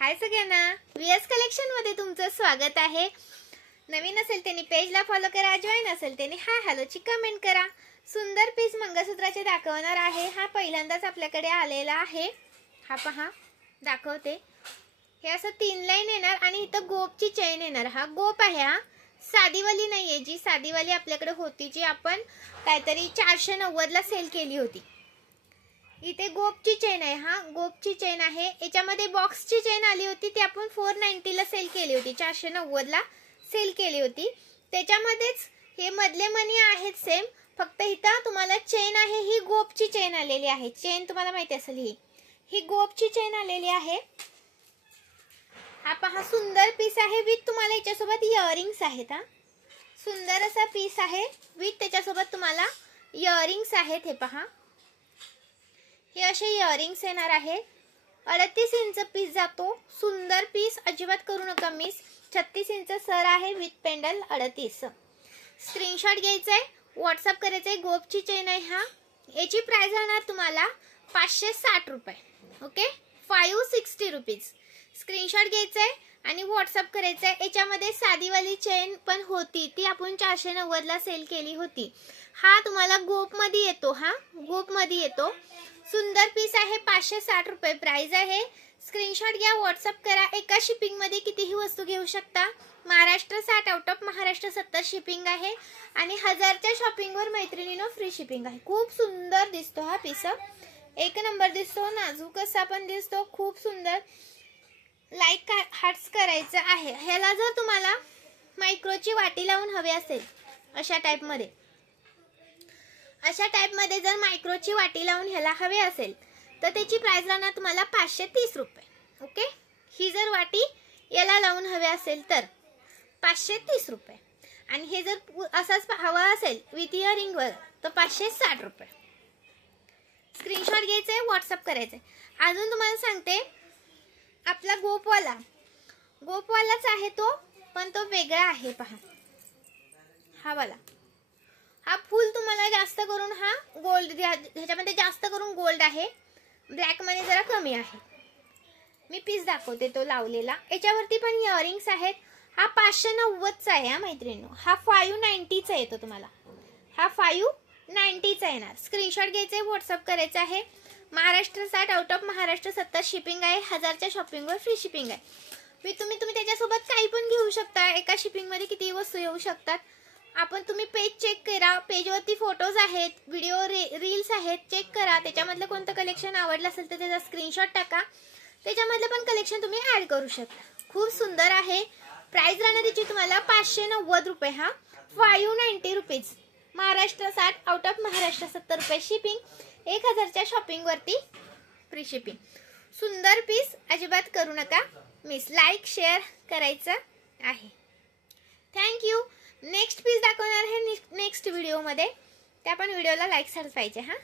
हाय सगळ्यांना, VS collection मध्ये तुमचं स्वागत आहे। नवीन असेल त्यांनी पेजला फॉलो करा, जॉइन असेल त्यांनी हाय हॅलोची कमेंट करा। सुंदर पीस मंगळसूत्राचे दाखवणार आहे। हा पहिल्यांदाच आपल्याकडे आलेला आहे। हा पहा दाखवते। हे असं 3 लाईन येणार आणि इथं गोपची चेन येणार। हा गोप आहे, हा साधीवाली नाहीये जी साधीवाली आपल्याकडे होती, जी आपण काहीतरी 490 ला सेल केली होती। इथे गोपची चेन आहे। हा गोपची चेन आहे। याच्यामध्ये बॉक्सची चेन आली होती, ती आपण 490 ला सेल केली होती, 490 ला सेल केली होती। त्याच्यामध्येच हे मधले मनी आहेत सेम, फक्त इथं तुम्हाला चेन आहे ही गोपची चेन आलेली आहे। चेन तुम्हाला माहिती असेल, ही गोपची चेन आलेली आहे। हा पहा सुंदर पीस आहे विथ तुम्हाला याच्यासोबत इयरिंग्स आहेत। हा सुंदर असा पीस आहे विथ त्याच्यासोबत तुम्हाला इयरिंग्स आहेत। हे पहा हे असे इयरिंग्स येणार आहे। 38 इंच पीस जातो। सुंदर पीस, अजिबात करू नका मिस। 36 इंच सर आहे विथ पेंडल 38। स्क्रीनशॉट घ्यायचा आहे, व्हॉट्सअप करायचा आहे। गोपची चेन आहे। हा याची प्राइस राहणार तुम्हाला 560 रुपये। Okay, 560 rupees. स्क्रीनशॉट घ्यायचा आहे आणि व्हॉट्सअप करायचा आहे। याच्यामध्ये साधीवाली चेन पण होती, ती आपण 490 ला सेल केली होती। हा तुम्हाला गोप मध्ये येतो। हा गोप मध्ये येतो। सुंदर पीस आहे, 560 रुपये प्राइस आहे। स्क्रीनशॉट घ्या, व्हॉट्सअप करा। एका शिपिंग मध्ये कितीही वस्तू घेऊ शकता। Maharashtra 60, out of Maharashtra 70 shipping आहे आणि 1000च्या शॉपिंग वर मैत्रिणींनो फ्री शिपिंग आहे। खूप सुंदर दिसतो हा पीस, एक नंबर दिसतो, नाजूक असा पण दिसतो, खूप सुंदर। लाईक हार्ट्स करायचं आहे। ह्याला जर तुम्हाला मायक्रोची वाटी लावून हवे असेल, अशा टाइप मध्ये जर मायक्रोची वाटी लावून ह्याला हवे असेल तर त्याची प्राइस राहणार तुम्हाला 530 रुपये। ओके, ही जर वाटी याला लावून हवे असेल तर 530 रुपये आणि हे जर असाच हवा असेल विथ इयरिंग वर तर 560 रुपये। स्क्रीनशॉट घ्यायचा आहे, व्हॉट्सअप करायचं आहे। अजून तुम्हाला सांगते, आपला गोपवालाच आहे तो, पण तो वेगळा आहे। पहा हा वाला, हा फुल तुम्हाला जास्त करून हा गोल्ड, ह्याच्यामध्ये जास्त करून गोल्ड आहे, ब्लॅक मध्ये जरा कमी आहे। मी पीस दाखवते तो लावलेला। याच्यावरती पण इयरिंग्स आहेत। हा 590 चा आहे हा मैत्रिणींनो, हा 590 चा येतो तुम्हाला, हा 590 चा येणार। स्क्रीनशॉट घ्यायचे, व्हॉट्सअप करायचा आहे। Maharashtra 60, out of Maharashtra 70 shipping आहे। 1000च्या शॉपिंग वर फ्री शिपिंग आहे। तुम्ही त्याच्यासोबत काही पण घेऊ शकता। एका शिपिंग मध्ये किती वस्तू येऊ शकतात। तुम्ही पेज चेक करा, पेजवरती फोटोज आहेत, व्हिडिओ रील्स आहेत, चेक करा। त्याच्यामधलं कोणतं कलेक्शन आवडलं असेल तर त्याचा स्क्रीनशॉट टाका, त्याच्यामधलं पण कलेक्शन तुम्ही ऍड करू शकता। खूप सुंदर आहे। प्राइस राहणार त्याची तुम्हाला 590 रुपये। हा 590 rupees. Maharashtra 60, out of Maharashtra 70 रुपये शिपिंग, 1000च्या शॉपिंग वरती फ्री शिपिंग। सुंदर पीस, अजिबात करू नका मिस। लाईक शेअर करायचं आहे। थँक्यू। नेक्स्ट पीस दाखवणार आहे नेक्स्ट व्हिडिओ मध्ये, त्या पण व्हिडिओला लाईक पाहिजे हा।